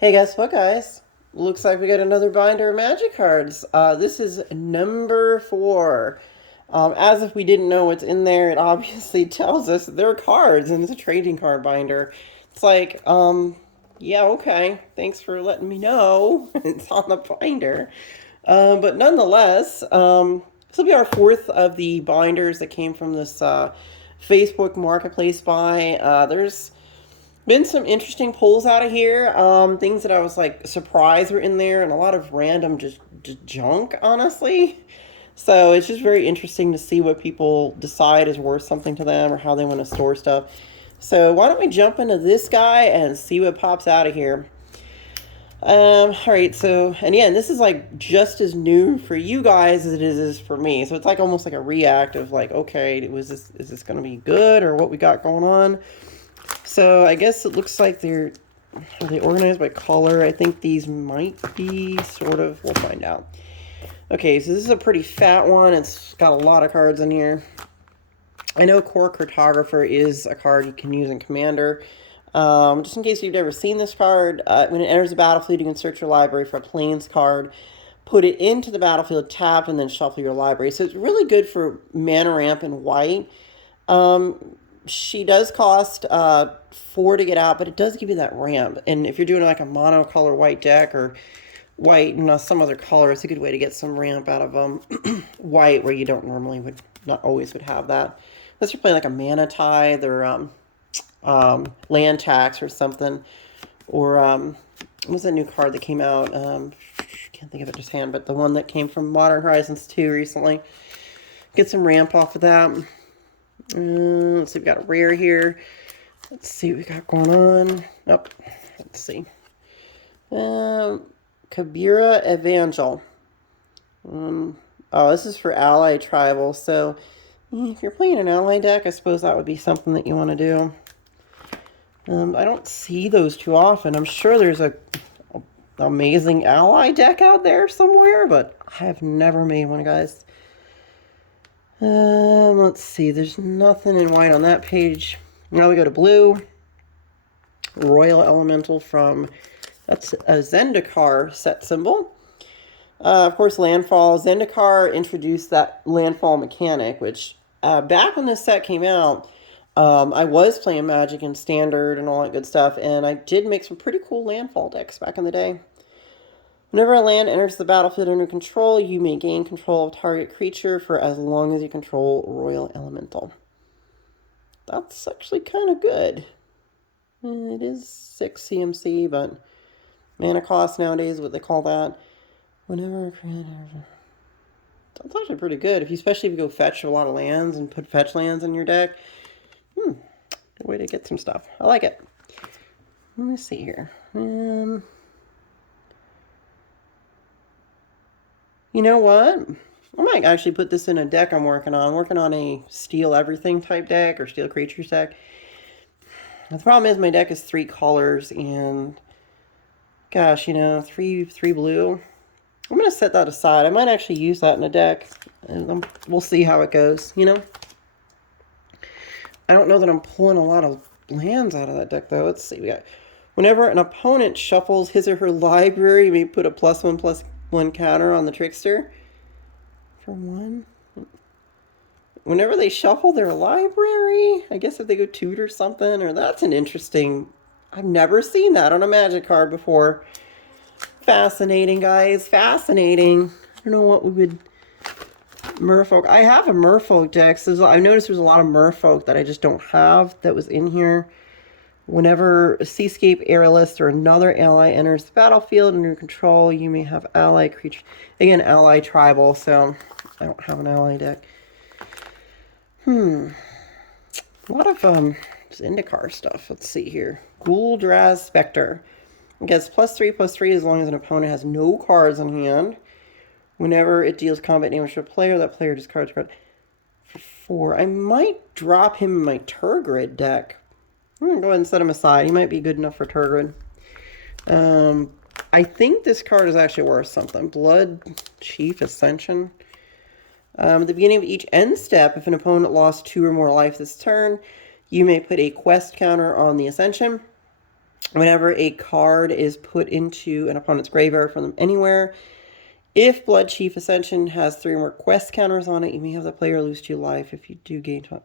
Hey, guess what, guys? Looks like we got another binder of magic cards. This is number 4. As if we didn't know what's in there, it obviously tells us they're cards and it's a trading card binder. It's like, yeah, okay. Thanks for letting me know. It's on the binder. But nonetheless, this will be our fourth of the binders that came from this Facebook Marketplace buy. There's been some interesting pulls out of here. Things that I was like surprised were in there, and a lot of random just junk, honestly. So it's just very interesting to see what people decide is worth something to them or how they want to store stuff. So why don't we jump into this guy and see what pops out of here? All right, so, and again, this is like just as new for you guys as it is for me. So it's like almost like a react of like, okay, is this going to be good or what we got going on? So I guess it looks like are they organized by color? I think these might be sort of, we'll find out. Okay, so this is a pretty fat one. It's got a lot of cards in here. I know Core Cartographer is a card you can use in Commander. Just in case you've never seen this card, when it enters the battlefield, you can search your library for a Plains card, put it into the battlefield, tap, and then shuffle your library. So it's really good for mana ramp and white. She does cost 4 to get out, but it does give you that ramp. And if you're doing like a monocolor white deck or white and some other color, it's a good way to get some ramp out of white where you don't normally not always would have that. Unless you're playing like a mana tithe or land tax or something. Or what was that new card that came out? Can't think of it just hand, but the one that came from Modern Horizons 2 recently. Get some ramp off of that. Let's see, we've got a rare here. Let's see what we got going on. Oh, let's see. Kabira Evangel. Oh, this is for ally tribal. So if you're playing an ally deck, I suppose that would be something that you want to do. I don't see those too often. I'm sure there's a amazing ally deck out there somewhere, but I have never made one, guys. Let's see. There's nothing in white on that page. Now we go to blue. Royal Elemental from, that's a Zendikar set symbol. Of course, landfall. Zendikar introduced that landfall mechanic, which back when this set came out, I was playing Magic in Standard and all that good stuff, and I did make some pretty cool landfall decks back in the day. Whenever a land enters the battlefield under control, you may gain control of target creature for as long as you control Royal Elemental. That's actually kind of good. It is 6 CMC, but mana cost nowadays, what they call that. Whenever that's actually pretty good, especially if you go fetch a lot of lands and put fetch lands in your deck. Good way to get some stuff. I like it. Let me see here. You know what? I might actually put this in a deck I'm working on. I'm working on a steal everything type deck or steal creatures deck. The problem is my deck is 3 colors and gosh, you know, three blue. I'm going to set that aside. I might actually use that in a deck. And we'll see how it goes, you know? I don't know that I'm pulling a lot of lands out of that deck, though. Let's see. We got, whenever an opponent shuffles his or her library, you may put a +1/+1 counter on the trickster. For 1. Whenever they shuffle their library, I guess if they go toot or something, or that's an interesting... I've never seen that on a Magic card before. Fascinating, guys. Fascinating. I don't know what we would... Merfolk. I have a Merfolk deck. So I've noticed there's a lot of Merfolk that I just don't have that was in here. Whenever a Seascape Aerialist or another ally enters the battlefield under your control, you may have ally creature. Again, ally tribal, so I don't have an ally deck. A lot of Zendikar stuff. Let's see here. Gul'Draz Spectre. It gets +3/+3 as long as an opponent has no cards in hand. Whenever it deals combat damage to a player, that player discards a card. For 4. I might drop him in my Turgid deck. I'm going to go ahead and set him aside. He might be good enough for Turgid. I think this card is actually worth something. Blood Chief Ascension. At the beginning of each end step, if an opponent lost 2 or more life this turn, you may put a quest counter on the Ascension. Whenever a card is put into an opponent's graveyard from anywhere, if Blood Chief Ascension has 3 or more quest counters on it, you may have the player lose 2 life if you do gain time.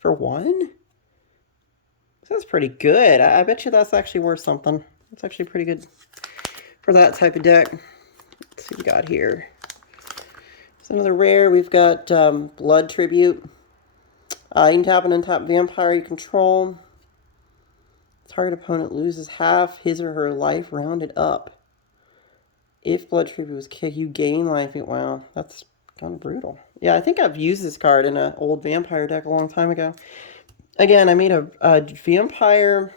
For 1? That's pretty good. I bet you that's actually worth something. It's actually pretty good for that type of deck. Let's see what we got here. It's another rare. We've got Blood Tribute. You can tap and untap vampire you control. Target opponent loses half his or her life rounded up. If Blood Tribute was kicked, you gain life. Wow, that's kind of brutal. Yeah, I think I've used this card in an old vampire deck a long time ago. Again, I made a vampire,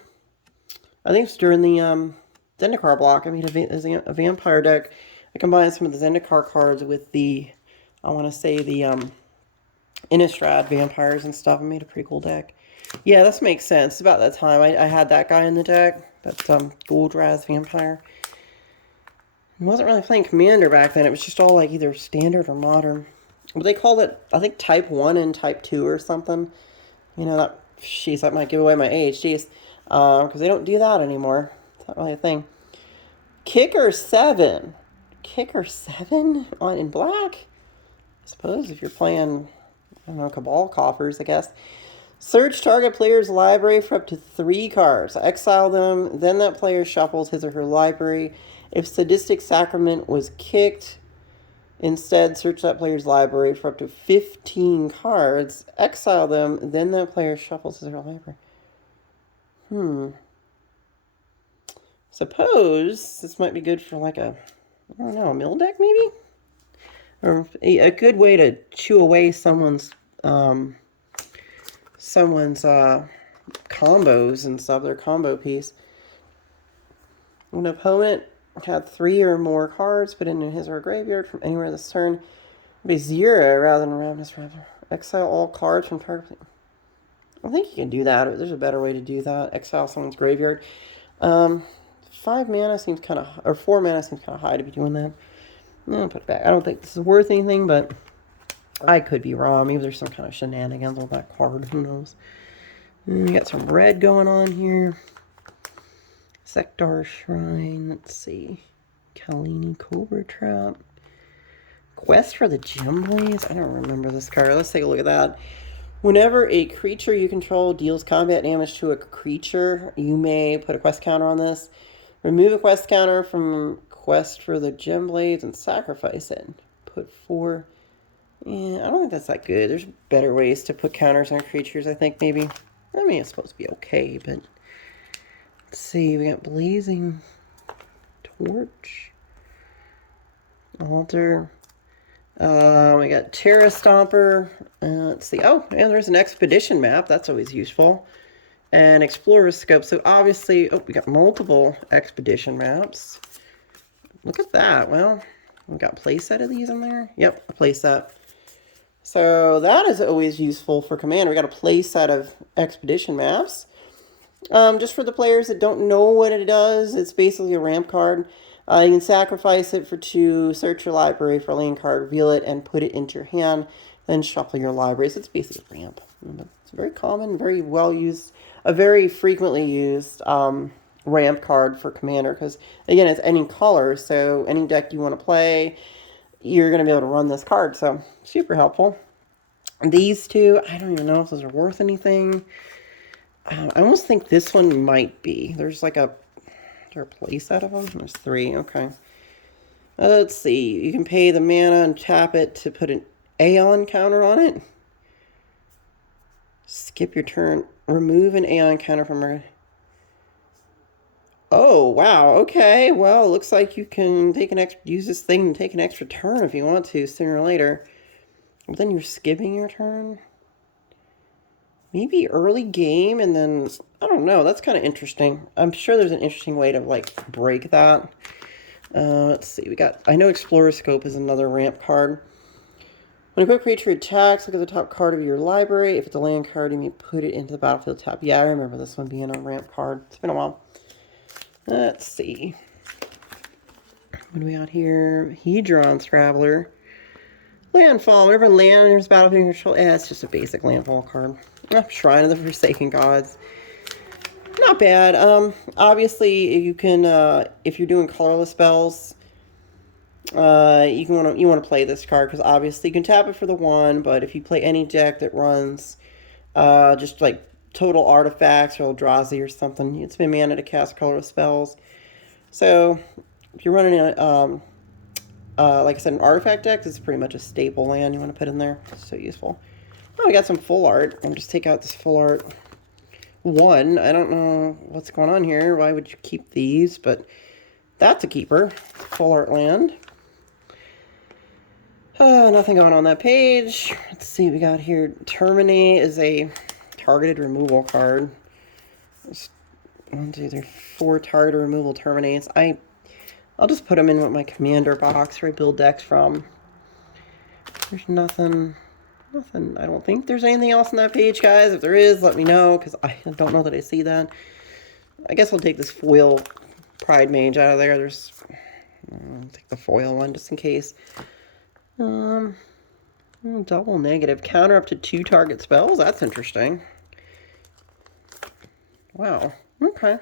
I think it's during the Zendikar block. I made a vampire deck. I combined some of the Zendikar cards with the, I want to say the Innistrad vampires and stuff. I made a pretty cool deck. Yeah, this makes sense. It's about that time. I had that guy in the deck. That Goldraz vampire. I wasn't really playing Commander back then. It was just all like either standard or modern. But they called it, I think, Type 1 and Type 2 or something. You know, that, jeez, that might give away my age. Jeez. Because they don't do that anymore. It's not really a thing. Kicker 7. Kicker 7 in black? I suppose if you're playing, I don't know, Cabal Coffers, I guess. Search target player's library for up to 3 cards. Exile them, then that player shuffles his or her library. If Sadistic Sacrament was kicked, instead search that player's library for up to 15 cards. Exile them, then that player shuffles his or her library. Suppose this might be good for like a, I don't know, a mill deck maybe? Or a good way to chew away someone's combos and stuff, their combo piece. When an opponent had 3 or more cards put into his or her graveyard from anywhere this turn, it'd be 0 rather than Ravenous Raptor. Exile all cards from target. I think you can do that, but there's a better way to do that. Exile someone's graveyard. 5 mana seems kind of, or 4 mana seems kind of high to be doing that. I'll put it back. I don't think this is worth anything, but I could be wrong. Maybe there's some kind of shenanigans with that card. Who knows? We got some red going on here. Sector Shrine. Let's see. Kalini Cobra Trap. Quest for the Gemblaze. I don't remember this card. Let's take a look at that. Whenever a creature you control deals combat damage to a creature, you may put a quest counter on this. Remove a quest counter from Quest for the Gemblaze and sacrifice it. Put 4. Yeah, I don't think that's that good. There's better ways to put counters on creatures, I think, maybe. I mean, it's supposed to be okay, but... Let's see, we got Blazing Torch. Altar. We got Terra Stomper. Let's see. Oh, and there's an Expedition map. That's always useful. And Explorer Scope. So obviously, oh, we got multiple Expedition maps. Look at that. Well, we got a playset of these in there. Yep, a playset. So that is always useful for Commander. We got a playset of Expedition maps. Just for the players that don't know what it does, it's basically a ramp card. You can sacrifice it for 2, search your library for a lane card, reveal it, and put it into your hand, then shuffle your library. So it's basically a ramp. It's very common, very well used, a very frequently used ramp card for Commander, because, again, it's any color, so any deck you want to play, you're going to be able to run this card, so super helpful. These 2, I don't even know if those are worth anything. I almost think this one might be. There's like a playset of them. There's 3. Okay. Let's see. You can pay the mana and tap it to put an Aeon counter on it. Skip your turn. Remove an Aeon counter from her. Oh, wow. Okay. Well, it looks like you can take use this thing and take an extra turn if you want to sooner or later. But then you're skipping your turn. Maybe early game and then, I don't know, that's kind of interesting. I'm sure there's an interesting way to, like, break that. Let's see, we got, I know Explorer Scope is another ramp card. When a quick creature attacks, look at the top card of your library. If it's a land card, you may put it into the battlefield tab. Yeah, I remember this one being a ramp card. It's been a while. Let's see. What do we got here? Hedron Traveler. Landfall. Whenever land enters battlefield control, it's just a basic landfall card. Shrine of the Forsaken Gods. not bad. Obviously, you can, if you're doing colorless spells, you want to play this card because obviously you can tap it for the 1, but if you play any deck that runs just like total artifacts or Eldrazi or something, it's been mana to cast colorless spells. So if you're running like I said, an artifact deck, this is pretty much a staple land you want to put in there. It's so useful. Oh, we got some full art. I'll just take out this full art 1. I don't know what's going on here. Why would you keep these? But that's a keeper. Full art land. Nothing going on that page. Let's see what we got here. Terminate is a targeted removal card. There's 1, 2, 3, 4 targeted removal terminates. I'll just put them in with my commander box where I build decks from. There's nothing. I don't think there's anything else on that page, guys. If there is, let me know, because I don't know that I see that. I guess I'll take this foil Pride Mage out of there. I'll take the foil one just in case. Double negative. Counter up to 2 target spells? That's interesting. Wow. Okay.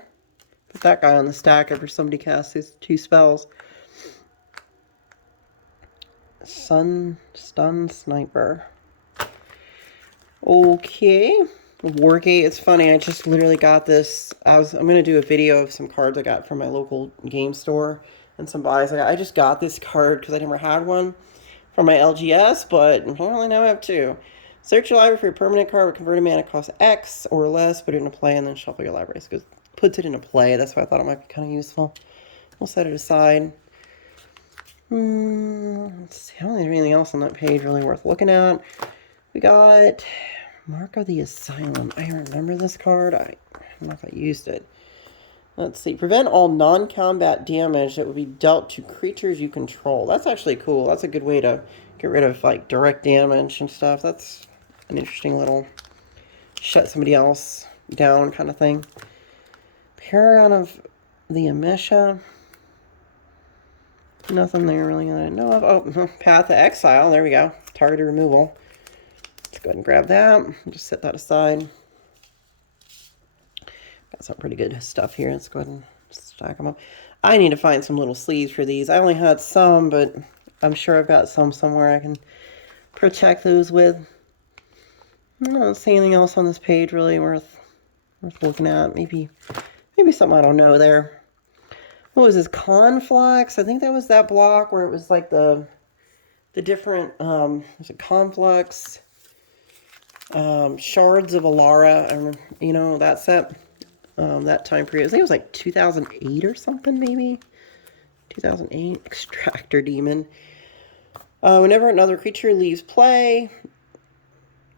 Put that guy on the stack after somebody casts his 2 spells. Stun Sniper. Okay. Wargate. It's funny. I just literally got this. I'm going to do a video of some cards I got from my local game store and some buys. I just got this card because I never had one from my LGS, but apparently now I have 2. Search your library for your permanent card with converted mana cost X or less, put it into play, and then shuffle your library. So it puts it into play. That's why I thought it might be kind of useful. We'll set it aside. Let's see. I don't think there's anything else on that page really worth looking at. We got Mark of the Asylum. I remember this card. I don't know if I used it. Let's see. Prevent all non-combat damage that would be dealt to creatures you control. That's actually cool. That's a good way to get rid of, like, direct damage and stuff. That's an interesting little shut somebody else down kind of thing. Paragon of the Amesha. Nothing there really that I know of. Oh, Path to Exile. There we go. Targeted removal. Let's go ahead and grab that. Just set that aside. Got some pretty good stuff here. Let's go ahead and stack them up. I need to find some little sleeves for these. I only had some, but I'm sure I've got some somewhere I can protect those with. I don't see anything else on this page really worth looking at. Maybe something I don't know there. What was this? Conflux? I think that was that block where it was like the different was it Conflux? Shards of Alara. I remember, you know, that set. That time period. I think it was like 2008 or something, maybe. 2008. Extractor Demon. Whenever another creature leaves play,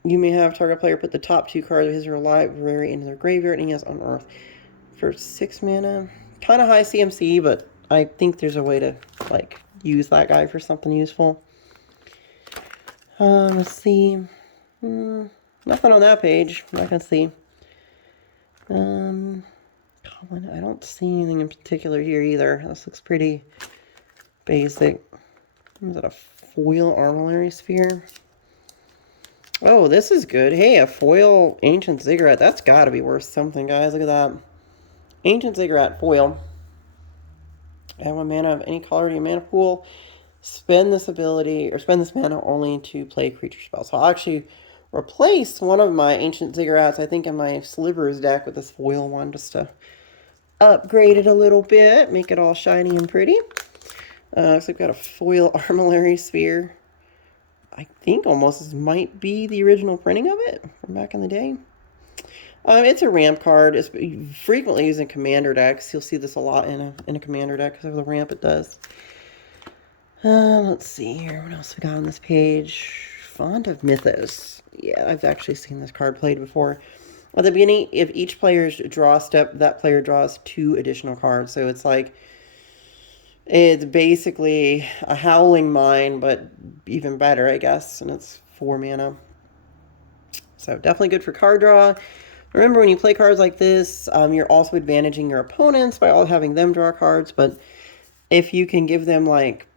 you may have target player put the top 2 cards of his or her library into their graveyard, and he has unearthed for 6 mana. Kind of high CMC, but I think there's a way to, like, use that guy for something useful. Let's see. Nothing on that page. I can see. I don't see anything in particular here either. This looks pretty basic. Is that a foil Armillary Sphere? Oh, this is good. Hey, a foil Ancient Ziggurat. That's got to be worth something, guys. Look at that. Ancient Ziggurat foil. Add 1 mana of any color to your mana pool. Spend this ability, or spend this mana only to play creature spells. So I'll actually replace one of my Ancient Ziggurats, I think, in my Slivers deck with this foil one, just to upgrade it a little bit, make it all shiny and pretty. So we've got a foil Armillary Sphere. I think almost this might be the original printing of it from back in the day. It's a ramp card. It's frequently used in commander decks. You'll see this a lot in a commander deck because of the ramp it does. Let's see here. What else we got on this page? Font of Mythos. Yeah, I've actually seen this card played before. At the beginning, if each player's draw step, that player draws 2 additional cards. So it's like, it's basically a Howling Mine, but even better, I guess. And it's 4 mana. So definitely good for card draw. Remember, when you play cards like this, you're also advantaging your opponents by all having them draw cards. But if you can give them, like,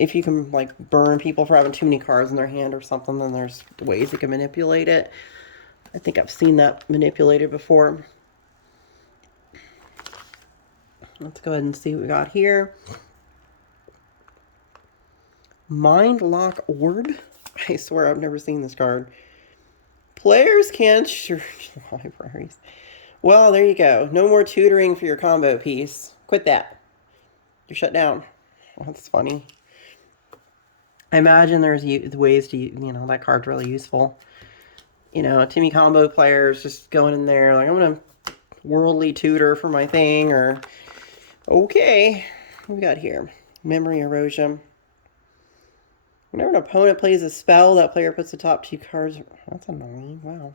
if you can, like, burn people for having too many cards in their hand or something, then there's ways you can manipulate it. I think I've seen that manipulated before. Let's go ahead and see what we got here. Mind Lock Orb. I swear I've never seen this card. Players can't search libraries. Well, there you go. No more tutoring for your combo piece. Quit that. You're shut down. That's funny. I imagine there's ways to, you know, that card's really useful. You know, Timmy combo players just going in there like, I'm going to worldly tutor for my thing, or, okay. What we got here? Memory erosion. Whenever an opponent plays a spell, that player puts the top 2 cards. That's annoying. Wow.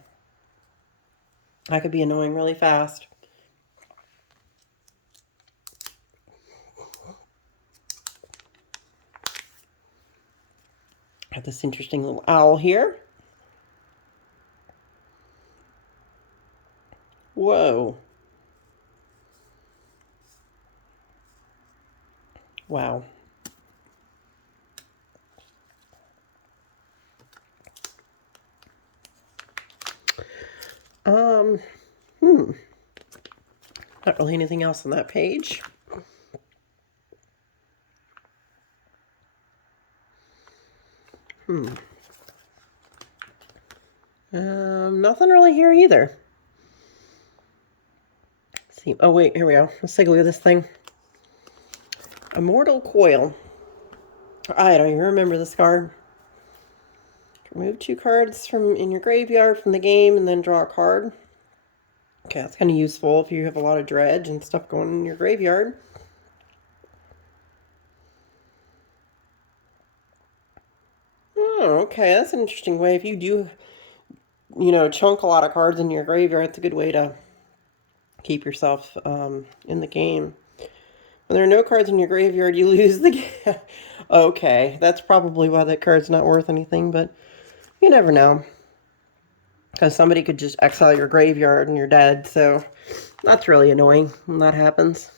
That could be annoying really fast. Got this interesting little owl here. Whoa. Wow. Not really anything else on that page. Nothing really here either. Let's see. Oh, wait, here we go. Let's take a look at this thing. Immortal Coil. I don't even remember this card. Remove 2 cards from in your graveyard from the game and then draw a card. Okay, that's kind of useful if you have a lot of dredge and stuff going in your graveyard. Oh, okay, that's an interesting way. If you do, you know, chunk a lot of cards in your graveyard, it's a good way to keep yourself in the game. When there are no cards in your graveyard, you lose the game. Okay, that's probably why that card's not worth anything, but you never know. Because somebody could just exile your graveyard and you're dead, so that's really annoying when that happens.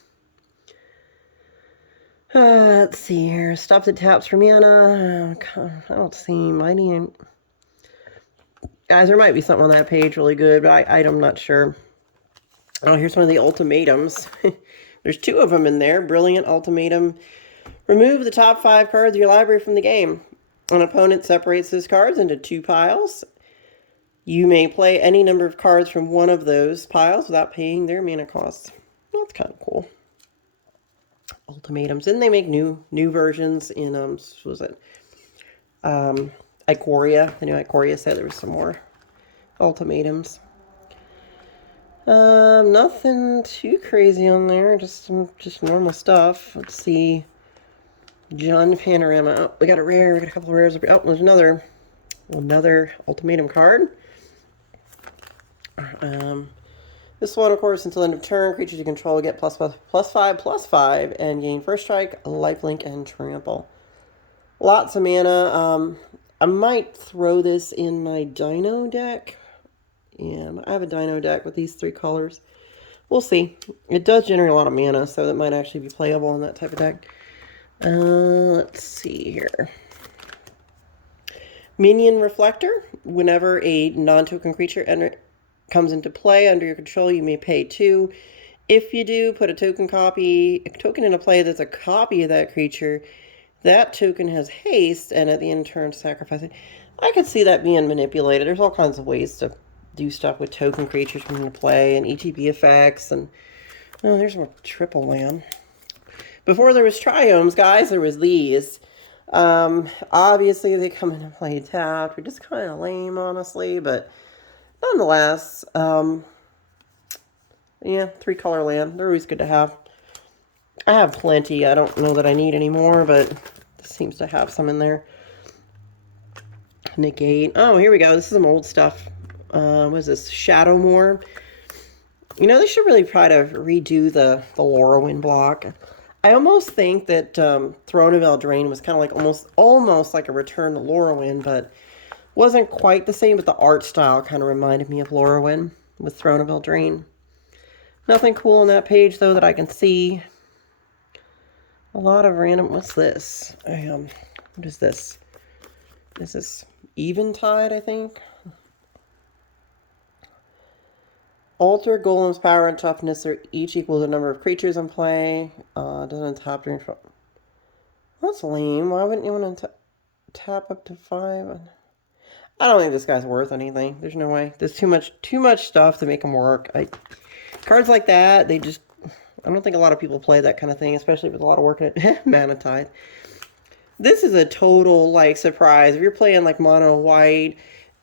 Let's see here. Stop the taps for mana. I don't see Mighty. Guys, there might be something on that page really good, but I'm not sure. Oh, here's one of the ultimatums. There's 2 of them in there. Brilliant ultimatum. Remove the top 5 cards of your library from the game. An opponent separates those cards into 2 piles. You may play any number of cards from one of those piles without paying their mana costs. That's kind of cool. Ultimatums. Didn't they make new versions in, what was it? Ikoria. The new Ikoria said there was some more ultimatums. Nothing too crazy on there. Just normal stuff. Let's see. John Panorama. Oh, we got a rare. We got a couple of rares. Oh, there's another ultimatum card. This one, of course, until end of turn, creatures you control get +5/+5, and gain first strike, lifelink, and trample. Lots of mana. I might throw this in my Dino deck. Yeah, I have a Dino deck with these 3 colors. We'll see. It does generate a lot of mana, so that might actually be playable in that type of deck. Let's see here. Minion Reflector. Whenever a non-token creature comes into play under your control, you may pay 2. If you do, put a token into play that's a copy of that creature. That token has haste, and at the end of turn, sacrifice it. I could see that being manipulated. There's all kinds of ways to do stuff with token creatures coming into play, and ETB effects, and oh, there's more triple land. Before there was triomes, guys, there was these. Obviously, they come into play tapped. We're just kind of lame, honestly, but nonetheless, yeah, 3-color land. They're always good to have. I have plenty. I don't know that I need any more, but this seems to have some in there. Negate. Oh, here we go. This is some old stuff. What is this? Shadowmoor. You know, they should really try to redo the Lorwyn block. I almost think that Throne of Eldraine was kind of like almost like a return to Lorwyn, but wasn't quite the same, but the art style kind of reminded me of Lorwyn with Throne of Eldraine. Nothing cool on that page, though, that I can see. A lot of random... What's this? What is this? This is Eventide, I think. Alter Golem's power and toughness are each equal to the number of creatures in play. Doesn't tap during... That's lame. Why wouldn't you want to tap up to 5? I don't think this guy's worth anything. There's no way. There's too much stuff to make him work. Cards like that, they just... I don't think a lot of people play that kind of thing, especially with a lot of work in it. Mana Tithe. This is a total, like, surprise. If you're playing, like, mono white,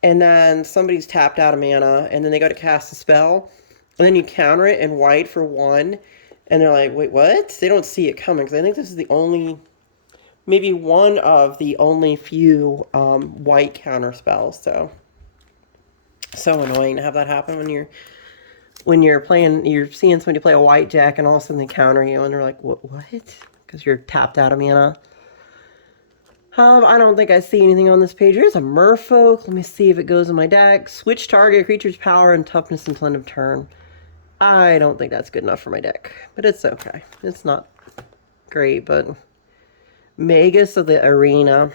and then somebody's tapped out of mana, and then they go to cast a spell, and then you counter it in white for 1, and they're like, wait, what? They don't see it coming, because I think this is the only... maybe one of the only few white counter spells. So annoying to have that happen when you're playing, you're seeing somebody play a white jack and all of a sudden they counter you and they're like, what? Because you're tapped out of mana. I don't think I see anything on this page. There's a Merfolk. Let me see if it goes in my deck. Switch target creature's power and toughness until end of turn. I don't think that's good enough for my deck, but it's okay. It's not great, but... Magus of the Arena.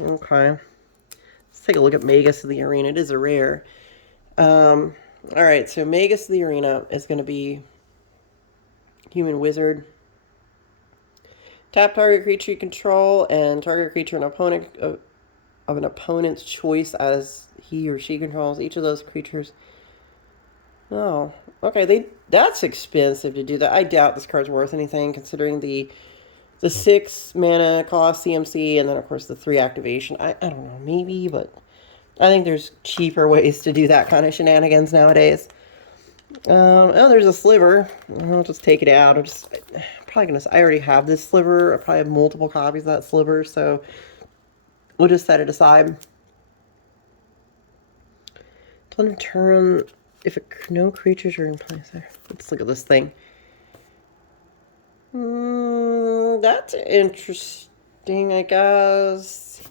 Okay. Let's take a look at Magus of the Arena. It is a rare. Alright, so Magus of the Arena is going to be Human Wizard. Tap target creature you control and target creature an opponent of an opponent's choice as he or she controls each of those creatures. Oh, okay. That's expensive to do that. I doubt this card's worth anything considering the 6 mana cost CMC, and then of course the 3 activation. I don't know, maybe, but I think there's cheaper ways to do that kind of shenanigans nowadays. Oh, there's a sliver. I'll just take it out. I already have this sliver. I probably have multiple copies of that sliver, so we'll just set it aside. Till end of turn, if no creatures are in place there. Let's look at this thing. That's interesting, I guess.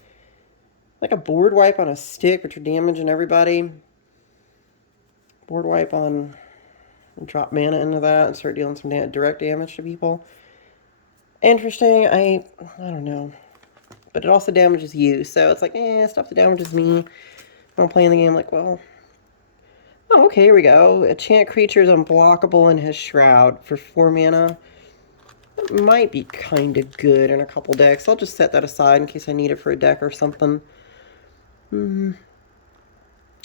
Like a board wipe on a stick, which are damaging everybody. Board wipe on... drop mana into that and start dealing some direct damage to people. Interesting. I don't know. But it also damages you, so it's like, stuff that damages me. When I'm playing the game, like, well... Oh, okay, here we go. A chant creature is unblockable in his Shroud for 4 mana. That might be kind of good in a couple decks. I'll just set that aside in case I need it for a deck or something.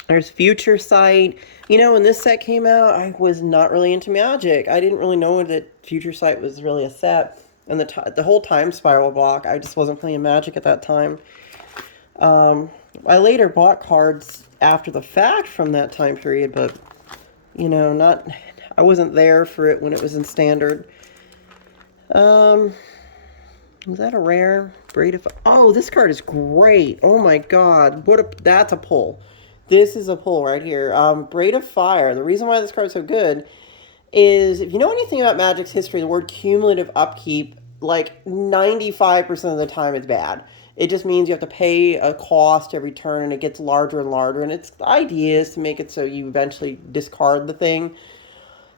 There's Future Sight. You know, when this set came out, I was not really into Magic. I didn't really know that Future Sight was really a set. And the whole Time Spiral block, I just wasn't playing Magic at that time. I later bought cards after the fact from that time period, but, you know, I wasn't there for it when it was in Standard. Is that a rare? Braid of Fire. Oh, this card is great. Oh my god. That's a pull. This is a pull right here. Braid of Fire. The reason why this card is so good is, if you know anything about Magic's history, the word cumulative upkeep, like 95% of the time it's bad. It just means you have to pay a cost every turn and it gets larger and larger. And the idea is to make it so you eventually discard the thing.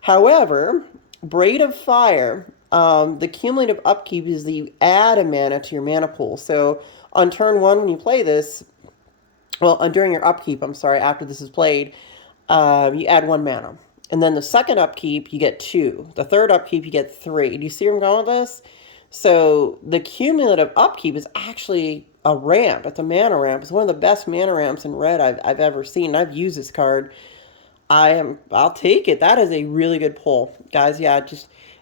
However, Braid of Fire, the cumulative upkeep is that you add a mana to your mana pool. So on turn 1 when you play this, well, during your upkeep, I'm sorry, after this is played, you add 1 mana. And then the second upkeep, you get 2. The third upkeep, you get 3. Do you see where I'm going with this? So the cumulative upkeep is actually a ramp. It's a mana ramp. It's one of the best mana ramps in Red I've ever seen. I've used this card. I'll take it. That is a really good pull. Guys, yeah,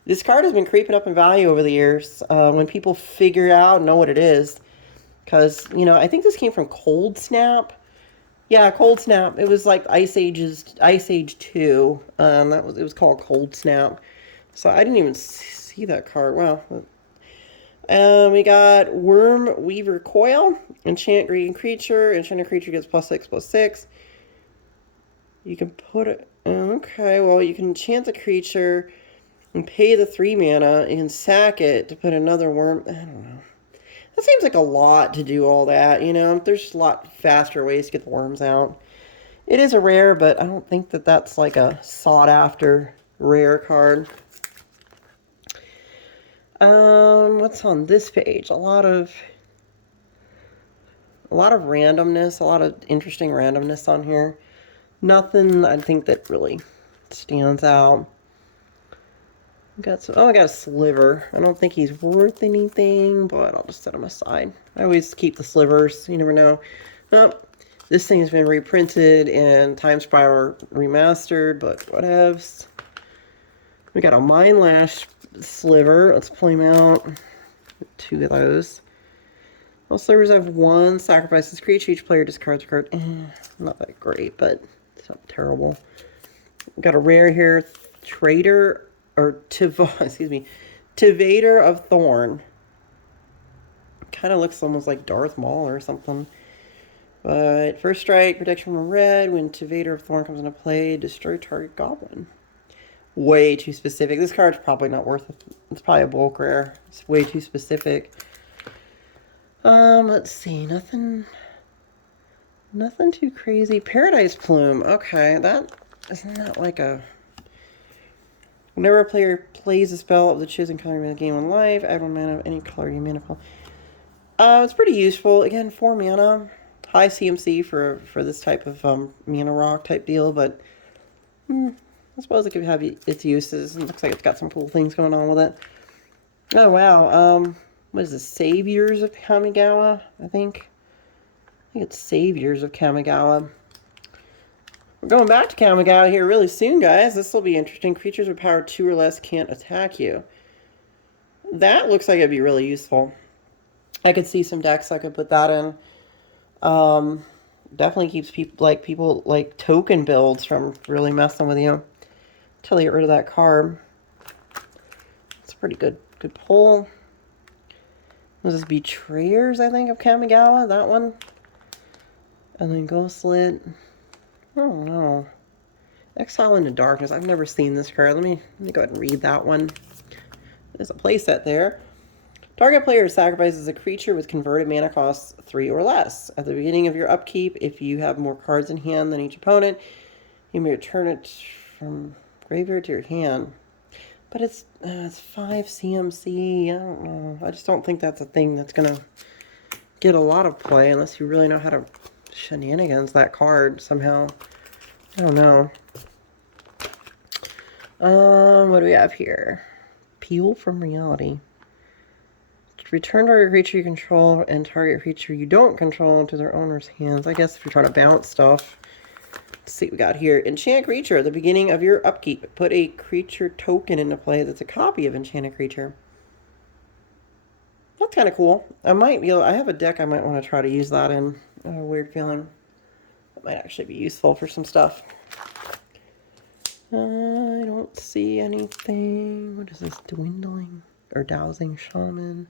this card has been creeping up in value over the years. When people figure out and know what it is. Because, you know, I think this came from Cold Snap. Yeah, Cold Snap. It was like Ice Age 2. It was called Cold Snap. So I didn't even see that card. Wow. We got Worm Weaver Coil. Enchant green creature. Enchanted creature gets +6/+6. You can put it... Okay, well, you can enchant the creature and pay the 3 mana and sack it to put another worm... I don't know. That seems like a lot to do all that, you know? There's a lot faster ways to get the worms out. It is a rare, but I don't think that that's like a sought-after rare card. What's on this page? A lot of randomness, a lot of interesting randomness on here. Nothing I think that really stands out. Got some, oh, I got a sliver. I don't think he's worth anything, but I'll just set him aside. I always keep the slivers. You never know. Oh, this thing has been reprinted and Time Spiral remastered, but whatevs. We got a Mind Lash sliver. Let's pull him out. 2 of those. All slivers have 1. Sacrifices creature. Each player discards a card. Not that great, but it's not terrible. We got a rare here. Trader. Or excuse me, Tivator of Thorn. Kind of looks almost like Darth Maul or something. But first strike, protection from red. When Tivator of Thorn comes into play, destroy target goblin. Way too specific. This card's probably not worth it. It's probably a bulk rare. It's way too specific. Let's see. Nothing too crazy. Paradise Plume. Okay, that isn't that like a. Whenever a player plays a spell of the chosen color in the game on life, add 1 mana of any color you mana pool. It's pretty useful. Again, 4 mana. High CMC for this type of mana rock type deal, but I suppose it could have its uses. It looks like it's got some cool things going on with it. Oh, wow. What is this? Saviors of Kamigawa, I think. I think it's Saviors of Kamigawa. We're going back to Kamigawa here really soon, guys. This will be interesting. Creatures with power 2 or less can't attack you. That looks like it'd be really useful. I could see some decks I could put that in. Definitely keeps people like token builds from really messing with you. Until you get rid of that card. It's a pretty good pull. Was this Betrayers, I think, of Kamigawa? That one. And then Ghostlit. I don't know. Exile into Darkness. I've never seen this card. Let me go ahead and read that one. There's a playset there. Target player sacrifices a creature with converted mana costs 3 or less. At the beginning of your upkeep, if you have more cards in hand than each opponent, you may return it from graveyard to your hand. But it's 5 CMC. I don't know. I just don't think that's a thing that's going to get a lot of play unless you really know how to shenanigans that card somehow. I don't know. What do we have here? Peel from Reality. Return target creature you control and target creature you don't control to their owner's hands. I guess if you're trying to bounce stuff. Let's see what we got here. Enchant creature. At the beginning of your upkeep, put a creature token into play that's a copy of enchanted creature. That's kind of cool. I might be able, I have a deck I might want to try to use that in. I have a weird feeling it might actually be useful for some stuff. I don't see anything. What is this? Dwindling or Dowsing Shaman.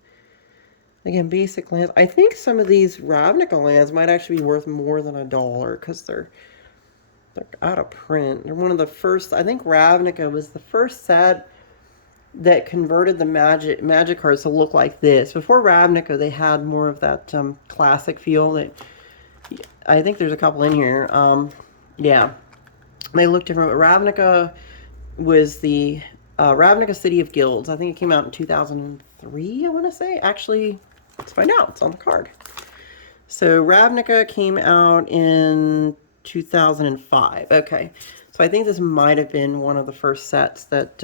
Again, basic lands. I think some of these Ravnica lands might actually be worth more than $1 because they're out of print. They're one of the first. I think Ravnica was the first set that converted the magic cards to look like this. Before Ravnica, they had more of that classic feel. That I think there's a couple in here. Yeah, they look different. But Ravnica was the Ravnica City of Guilds. I think it came out in 2003. I want to say. Actually, let's find out. It's on the card. So Ravnica came out in 2005. Okay, so I think this might have been one of the first sets that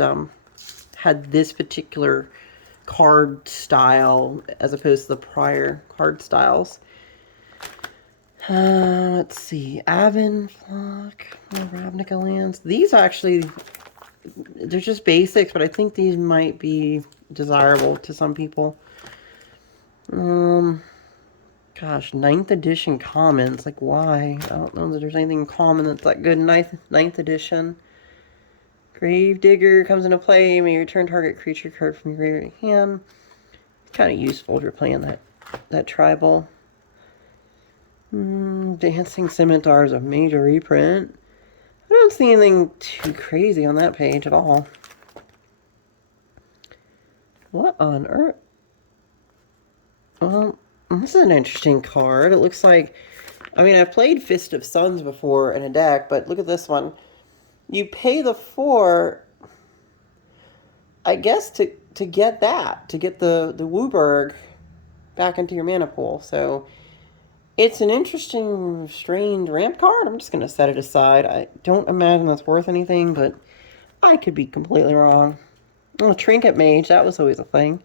had this particular card style as opposed to the prior card styles. Let's see. Avon, Flock, Ravnica lands. These actually, they're just basics, but I think these might be desirable to some people. Gosh, 9th edition commons. Like, why? I don't know that there's anything common that's that good. 9th edition. Gravedigger comes into play. You may return target creature card from your graveyard to hand. It's kind of useful if you're playing that tribal. Dancing Scimitar is a major reprint. I don't see anything too crazy on that page at all. What on earth? Well, this is an interesting card. It looks like, I mean, I've played Fist of Suns before in a deck, but look at this one. You pay the 4, I guess, to get that, to get the Wooburg back into your mana pool. So It's an interesting, strange ramp card. I'm just going to set it aside. I don't imagine that's worth anything, but I could be completely wrong. Oh, Trinket Mage, that was always a thing.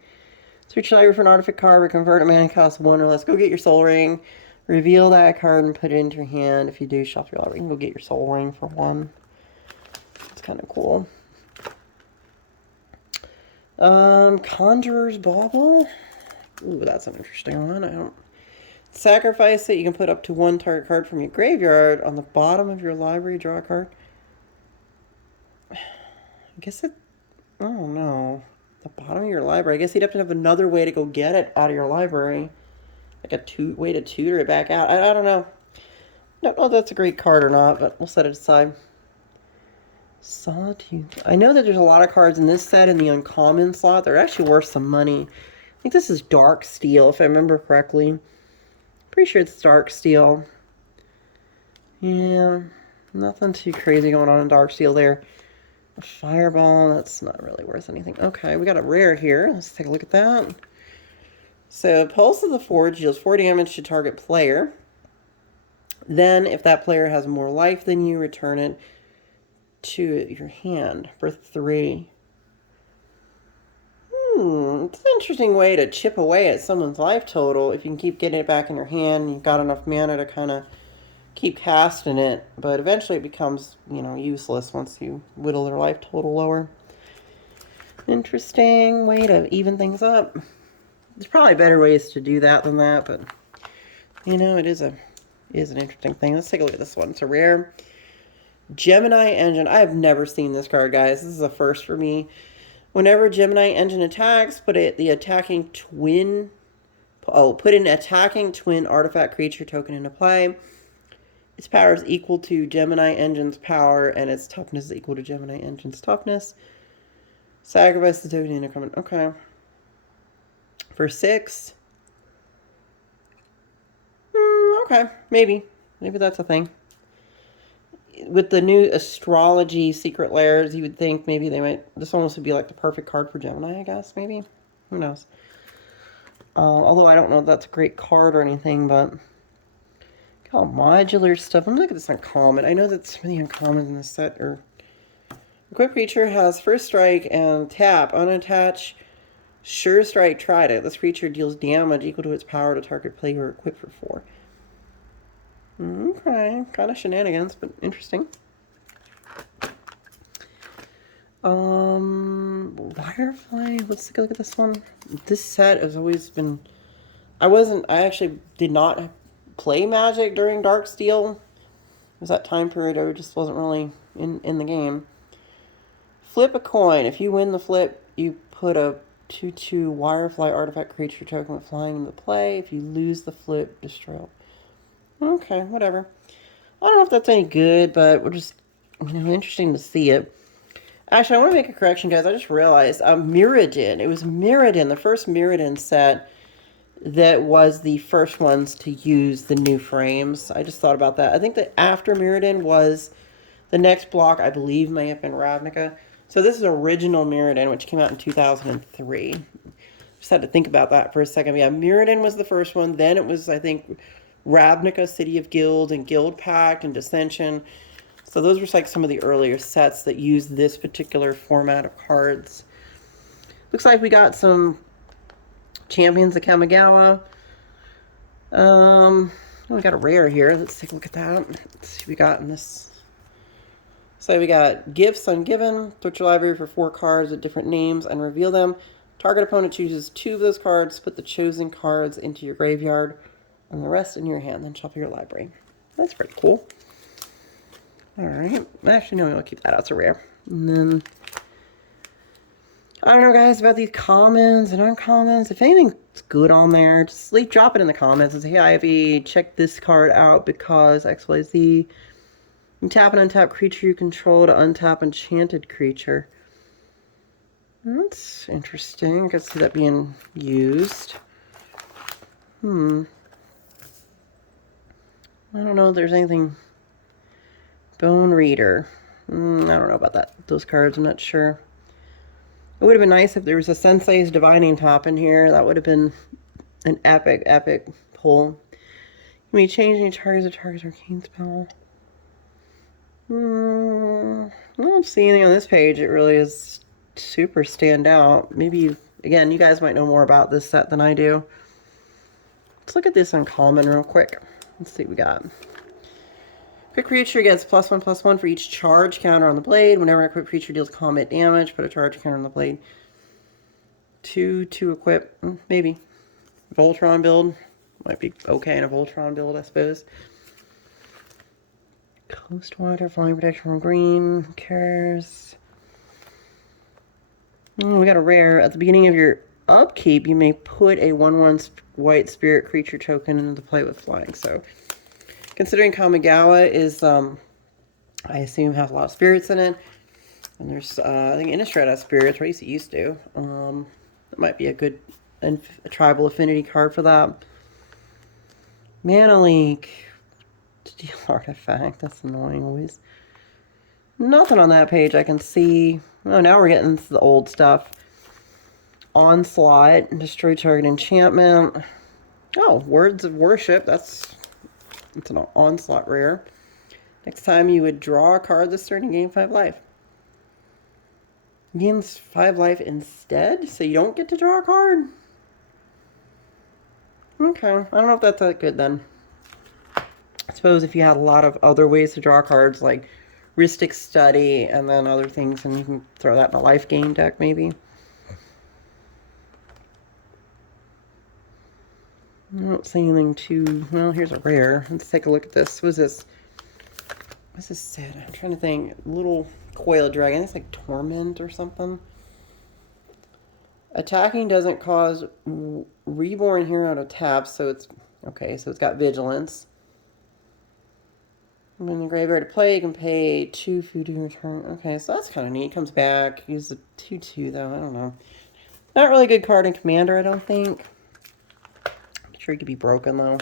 Search your library for an artifact card, or convert a mana cost 1 or less. Go get your Soul Ring, reveal that card, and put it into your hand. If you do, shuffle your library. You can go get your Soul Ring for 1. It's kind of cool. Conjurer's Bauble. Ooh, that's an interesting one. I don't... Sacrifice it. You can put up to 1 target card from your graveyard on the bottom of your library. Draw a card. I guess it... I don't know. The bottom of your library. I guess you'd have to have another way to go get it out of your library. Like a way to tutor it back out. I don't know. Don't know if that's a great card or not, but we'll set it aside. Sawtooth. I know that there's a lot of cards in this set in the uncommon slot. They're actually worth some money. I think this is Dark Steel, if I remember correctly. Pretty sure it's Dark Steel. Yeah, nothing too crazy going on in Dark Steel there. A Fireball, that's not really worth anything. Okay, we got a rare here. Let's take a look at that. So, Pulse of the Forge deals 4 damage to target player. Then, if that player has more life than you, return it to your hand for 3. It's an interesting way to chip away at someone's life total. If you can keep getting it back in your hand, you've got enough mana to kind of keep casting it. But eventually it becomes, you know, useless once you whittle their life total lower. Interesting way to even things up. There's probably better ways to do that than that, but, you know, it is an interesting thing. Let's take a look at this one. It's a rare Gemini Engine. I have never seen this card, guys. This is a first for me. Whenever Gemini Engine attacks, put an attacking twin artifact creature token into play. Its power is equal to Gemini Engine's power, and its toughness is equal to Gemini Engine's toughness. Sacrifice the token into comment. Okay. For 6. Okay, maybe. Maybe that's a thing. With the new astrology secret layers, you would think maybe they might... This almost would be like the perfect card for Gemini, I guess, maybe. Who knows? Although I don't know if that's a great card or anything, but... All modular stuff. I'm gonna look at this uncommon. I know that some of the uncommons in this set are... Equip creature has first strike and tap. Unattach. Sure Strike Trident. This creature deals damage equal to its power to target player equipped for 4. Okay, kind of shenanigans, but interesting. Firefly, let's take a look at this one. This set has always been... I actually did not play Magic during Dark Steel. It was that time period I just wasn't really in the game. Flip a coin. If you win the flip, you put a 2/2 Wirefly artifact creature token with flying into play. If you lose the flip, destroy it. Okay, whatever. I don't know if that's any good, but we're just, you know, interesting to see it. Actually, I want to make a correction, guys. I just realized Mirrodin. It was Mirrodin, the first Mirrodin set that was the first ones to use the new frames. I just thought about that. I think that after Mirrodin was the next block, I believe, may have been Ravnica. So this is original Mirrodin, which came out in 2003. Just had to think about that for a second. Yeah, Mirrodin was the first one. Then it was, I think, Ravnica, City of Guild, and Guild Pact, and Dissension. So those were like some of the earlier sets that used this particular format of cards. Looks like we got some Champions of Kamigawa. We got a rare here. Let's take a look at that. Let's see what we got in this. So we got Gifts Ungiven. Search your library for 4 cards with different names and reveal them. Target opponent chooses 2 of those cards. Put the chosen cards into your graveyard and the rest in your hand. Then shuffle your library. That's pretty cool. Alright. Actually, no, I'll keep that out. It's a rare. And then... I don't know, guys, about these commons and uncommons. If anything's good on there, just drop it in the comments and say, hey, Ivy, check this card out because XYZ. You tap an untap creature you control to untap enchanted creature. That's interesting. I can see that being used. I don't know if there's anything... Bone Reader. I don't know about that. Those cards, I'm not sure. It would have been nice if there was a Sensei's Divining Top in here. That would have been an epic, epic pull. You may change any target's arcane spell. I don't see anything on this page. It really is super stand out. Maybe, again, you guys might know more about this set than I do. Let's look at this uncommon real quick. Let's see what we got. Quick creature gets +1/+1 for each charge counter on the blade. Whenever a quick creature deals combat damage, put a charge counter on the blade. 2 to equip. Maybe. Voltron build. Might be okay in a Voltron build, I suppose. Coastwater, flying protection from green. Who cares? We got a rare. At the beginning of your upkeep, you may put a 1/1 white spirit creature token into play with flying. So, considering Kamigawa is, I assume, has a lot of spirits in it. And there's, I think Innistrad has spirits, or at least it used to. That might be a good a tribal affinity card for that. Mana Leak. Steal artifact. That's annoying always. Nothing on that page I can see. Oh, now we're getting into the old stuff. Onslaught. Destroy target enchantment. Oh, Words of Worship. It's an Onslaught rare. Next time you would draw a card this turn and gain 5 life. Gains 5 life instead? So you don't get to draw a card? Okay. I don't know if that's that good then. I suppose if you had a lot of other ways to draw cards, like Rhystic Study and then other things, and you can throw that in a life gain deck, maybe. I don't see anything too... Well, here's a rare. Let's take a look at this. What's this? What's this set? I'm trying to think. Little coil dragon. It's like Torment or something. Attacking doesn't cause Reborn Hero to tap, so it's... Okay, so it's got Vigilance. When the graveyard to play, you can pay 2 food to return. Okay, so that's kind of neat. Comes back. Use the 2/2 though. I don't know. Not really a good card in Commander, I don't think. I'm sure it could be broken though.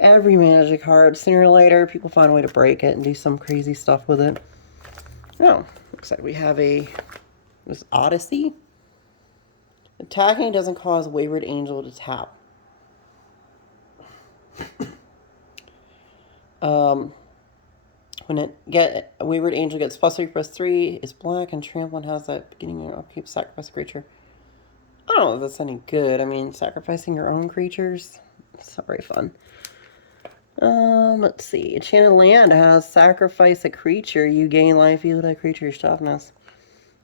Every Magic card, sooner or later, people find a way to break it and do some crazy stuff with it. Oh, looks like we have this Odyssey. Attacking doesn't cause Wayward Angel to tap. When a Wayward Angel gets +3/+3, is black and trample and has that beginning of your upkeep, sacrifice a creature. I don't know if that's any good. I mean, sacrificing your own creatures, it's not very fun. Let's see. Enchanted Land has sacrifice a creature, you gain life equal to that creature's toughness.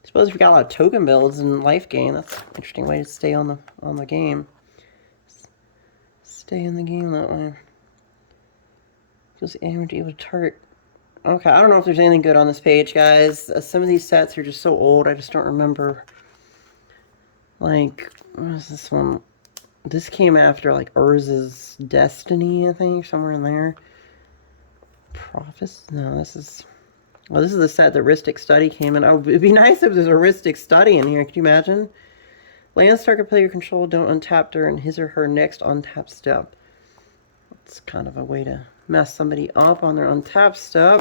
I suppose if you got a lot of token builds and life gain, that's an interesting way to stay on the game. Stay in the game that way. Feels anyone to able to target. Okay, I don't know if there's anything good on this page, guys. Some of these sets are just so old, I just don't remember. Like, what is this one? This came after, like, Urza's Destiny, I think, somewhere in there. Prophecy? No, this is... Well, this is the set that Rhystic Study came in. Oh, it'd be nice if there's a Rhystic Study in here. Could you imagine? Lands target player control don't untap during his or her next untap step. It's kind of a way to mess somebody up on their untapped step.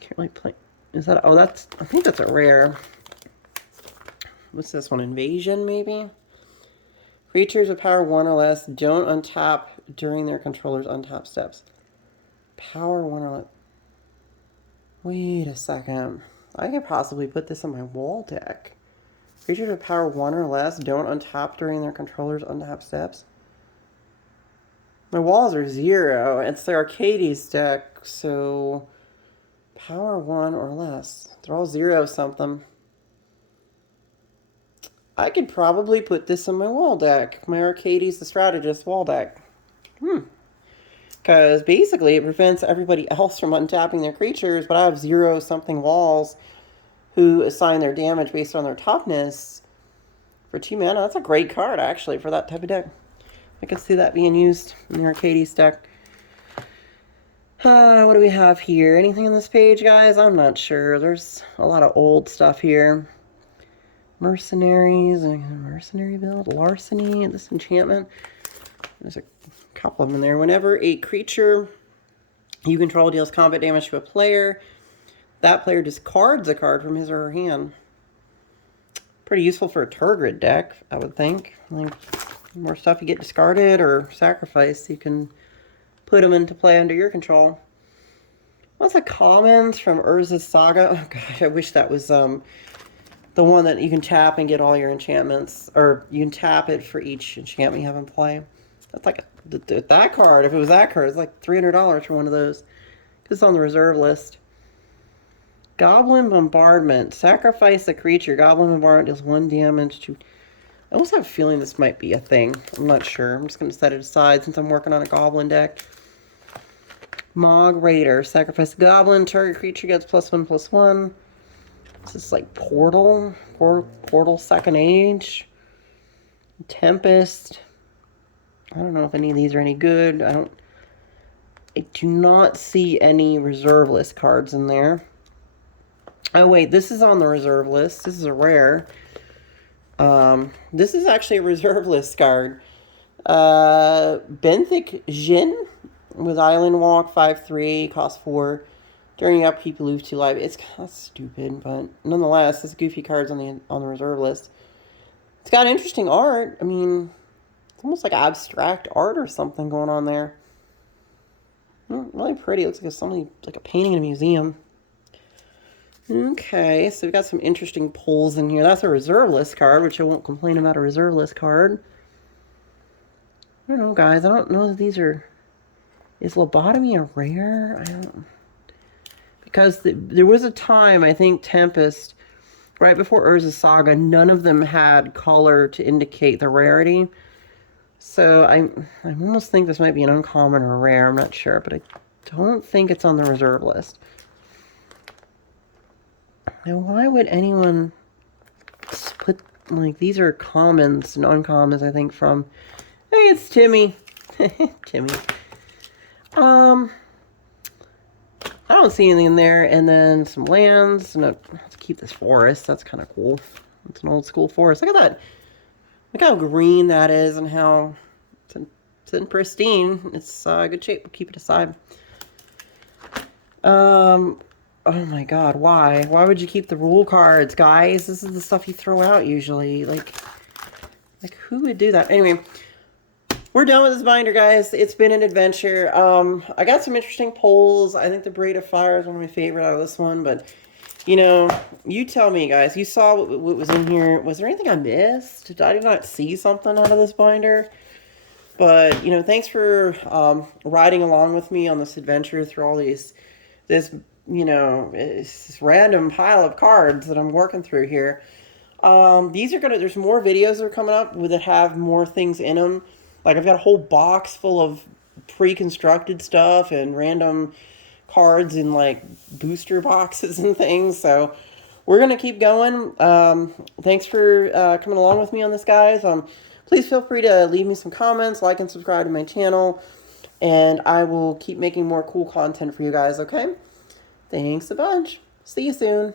Can't really play. Is that... Oh, that's... I think that's a rare. What's this one? Invasion, maybe? Creatures with power 1 or less don't untap during their controller's untap steps. Power 1 or less. Wait a second. I could possibly put this on my wall deck. Creatures with power 1 or less don't untap during their controller's untap steps. My walls are 0. It's the Arcades deck, so power 1 or less. They're all 0 something. I could probably put this on my wall deck. My Arcades the Strategist wall deck. Because basically it prevents everybody else from untapping their creatures, but I have 0 something walls who assign their damage based on their toughness for 2 mana. That's a great card, actually, for that type of deck. I can see that being used in the Arcades deck. What do we have here? Anything on this page, guys? I'm not sure. There's a lot of old stuff here. Mercenaries, mercenary build, larceny, disenchantment. There's a couple of them in there. Whenever a creature you control deals combat damage to a player, that player discards a card from his or her hand. Pretty useful for a Turgid deck, I would think. Like, more stuff you get discarded or sacrificed, you can put them into play under your control. Lots of commons from Urza's Saga. Oh gosh, I wish that was the one that you can tap and get all your enchantments, or you can tap it for each enchantment you have in play. That's like that card. If it was that card, it's like $300 for one of those. It's on the reserve list. Goblin Bombardment. Sacrifice a creature. Goblin Bombardment deals 1 damage to... I almost have a feeling this might be a thing. I'm not sure. I'm just going to set it aside since I'm working on a goblin deck. Mog Raider. Sacrifice a goblin. Target creature gets +1/+1. This is like Portal. Portal Second Age. Tempest. I don't know if any of these are any good. I do not see any reserve list cards in there. Oh wait, this is on the reserve list. This is a rare. This is actually a reserve list card. Benthic Jin with Island Walk, 5/3, cost 4. During upkeep, you lose 2 life. It's kind of stupid, but nonetheless, this goofy card's on the reserve list. It's got interesting art. I mean, it's almost like abstract art or something going on there. Really pretty. It looks like something like a painting in a museum. Okay, so we've got some interesting pulls in here. That's a reserve list card, which I won't complain about a reserve list card. I don't know, guys. I don't know that these are... Is Lobotomy a rare? I don't... Because there was a time, I think, Tempest, right before Urza's Saga, none of them had color to indicate the rarity. So I almost think this might be an uncommon or rare. I'm not sure, but I don't think it's on the reserve list. Now, why would anyone put, like, these are commons and uncommons, I think, from... Hey, it's Timmy. Timmy. I don't see anything in there. And then some lands. No, let's keep this forest. That's kind of cool. It's an old school forest. Look at that. Look how green that is and how it's in pristine. It's good shape. We'll keep it aside. Oh my god, why? Why would you keep the rule cards, guys? This is the stuff you throw out usually. Like who would do that? Anyway, we're done with this binder, guys. It's been an adventure. I got some interesting polls. I think the Braid of Fire is one of my favorite out of this one, but you know, you tell me, guys. You saw what was in here. Was there anything I missed? Did I not see something out of this binder? But, you know, thanks for riding along with me on this adventure through all this, you know, this random pile of cards that I'm working through here. There's more videos that are coming up that have more things in them. Like, I've got a whole box full of pre-constructed stuff and random cards in, like, booster boxes and things. So, we're going to keep going. Thanks for coming along with me on this, guys. Please feel free to leave me some comments, like and subscribe to my channel, and I will keep making more cool content for you guys, okay? Thanks a bunch. See you soon.